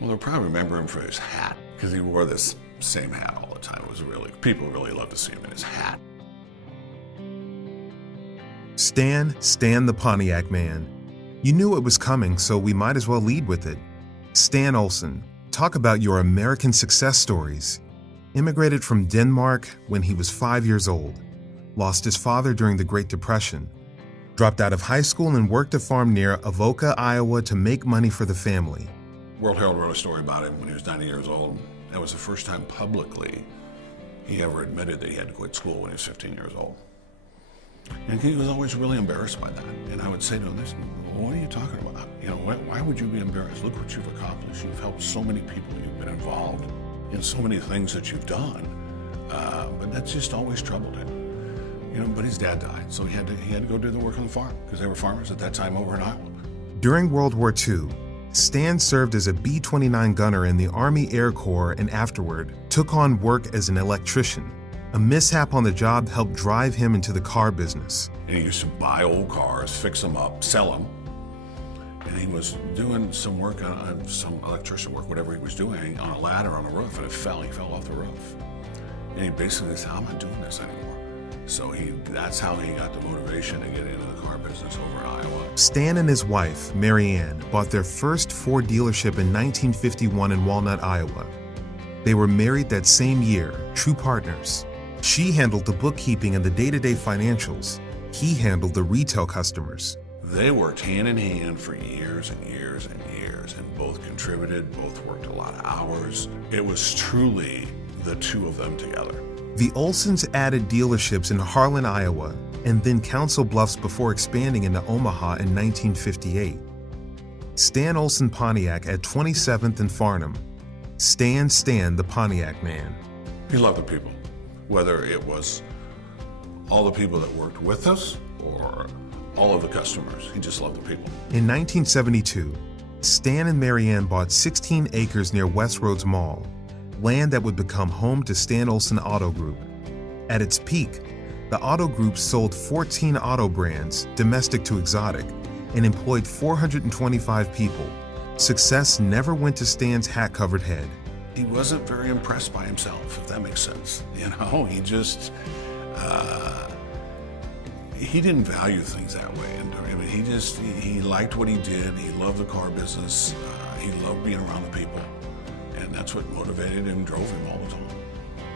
Well, they'll probably remember him for his hat, because he wore this same hat all the time. It was really, people really loved to see him in his hat. Stan the Pontiac Man. You knew it was coming, so we might as well lead with it. Stan Olsen, talk about your American success stories. Immigrated from Denmark when he was 5 years old. Lost his father during the Great Depression. Dropped out of high school and worked a farm near Avoca, Iowa to make money for the family. World Herald wrote a story about him when he was 90 years old. That was the first time publicly he ever admitted that he had to quit school when he was 15 years old. And he was always really embarrassed by that. And I would say to him, what are you talking about? You know, why would you be embarrassed? Look what you've accomplished. You've helped so many people. You've been involved in so many things that you've done. But that's just always troubled him. You know, but his dad died, so he had to go do the work on the farm, because they were farmers at that time over in Iowa. During World War II, Stan served as a B-29 gunner in the Army Air Corps and afterward took on work as an electrician. A mishap on the job helped drive him into the car business. And he used to buy old cars, fix them up, sell them. And he was doing some work, some electrician work, whatever he was doing, on a ladder on a roof, and he fell off the roof. And he basically said, I'm not doing this anymore. So that's how he got the motivation to get into the car business over in Iowa. Stan and his wife, Mary Ann, bought their first Ford dealership in 1951 in Walnut, Iowa. They were married that same year, true partners. She handled the bookkeeping and the day-to-day financials. He handled the retail customers. They worked hand in hand for years and years and years, and both contributed, both worked a lot of hours. It was truly the two of them together. The Olsens added dealerships in Harlan, Iowa, and then Council Bluffs before expanding into Omaha in 1958. Stan Olsen Pontiac at 27th and Farnham. Stan the Pontiac Man. He loved the people, whether it was all the people that worked with us or all of the customers. He just loved the people. In 1972, Stan and Mary Ann bought 16 acres near Westroads Mall, land that would become home to Stan Olsen Auto Group. At its peak, the Auto Group sold 14 auto brands, domestic to exotic, and employed 425 people. Success never went to Stan's hat-covered head. He wasn't very impressed by himself, if that makes sense. You know, he just, he didn't value things that way. And I mean, he liked what he did. He loved the car business. He loved being around the people. And that's what motivated him, drove him all the time.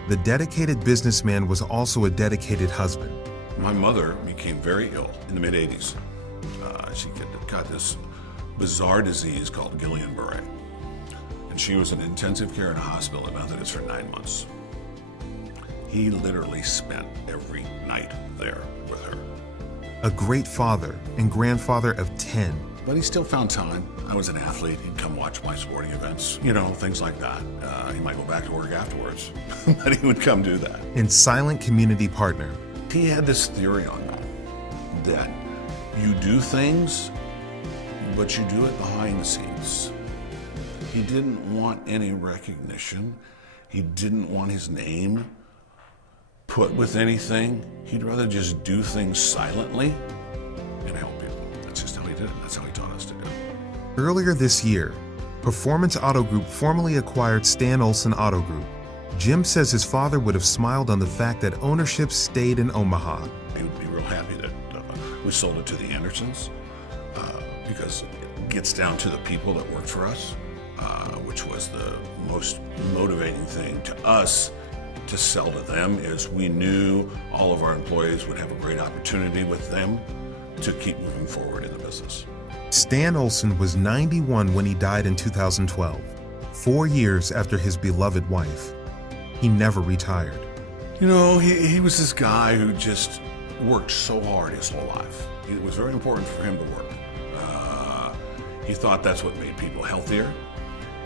The dedicated businessman was also a dedicated husband. My mother became very ill in the mid-'80s. She got this bizarre disease called Guillain-Barré. And she was in intensive care in a hospital at Methodist for 9 months. He literally spent every night there with her. A great father and grandfather of 10. But he still found time. I was an athlete. He'd come watch my sporting events, you know, things like that. He might go back to work afterwards, but he would come do that. And silent community partner. He had this theory on that you do things, but you do it behind the scenes. He didn't want any recognition. He didn't want his name put with anything. He'd rather just do things silently and help people. That's just how he did it. That's how he taught us to do it. Earlier this year, Performance Auto Group formally acquired Stan Olsen Auto Group. Jim says his father would have smiled on the fact that ownership stayed in Omaha. He would be real happy that we sold it to the Andersons because it gets down to the people that worked for us, which was the most motivating thing to us to sell to them, is we knew all of our employees would have a great opportunity with them to keep moving forward in the business. Stan Olsen was 91 when he died in 2012, 4 years after his beloved wife. He never retired. You know, he was this guy who just worked so hard his whole life. It was very important for him to work. He thought that's what made people healthier,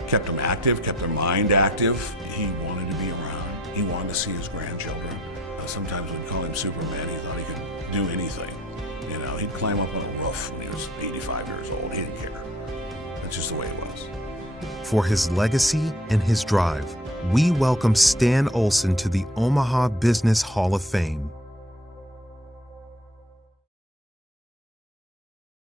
kept them active, kept their mind active. He wanted to be around. He wanted to see his grandchildren. Sometimes we'd call him Superman. He thought he could do anything. You know, he'd climb up on a roof when he was 85 years old. He didn't care. That's just the way it was. For his legacy and his drive, we welcome Stan Olsen to the Omaha Business Hall of Fame.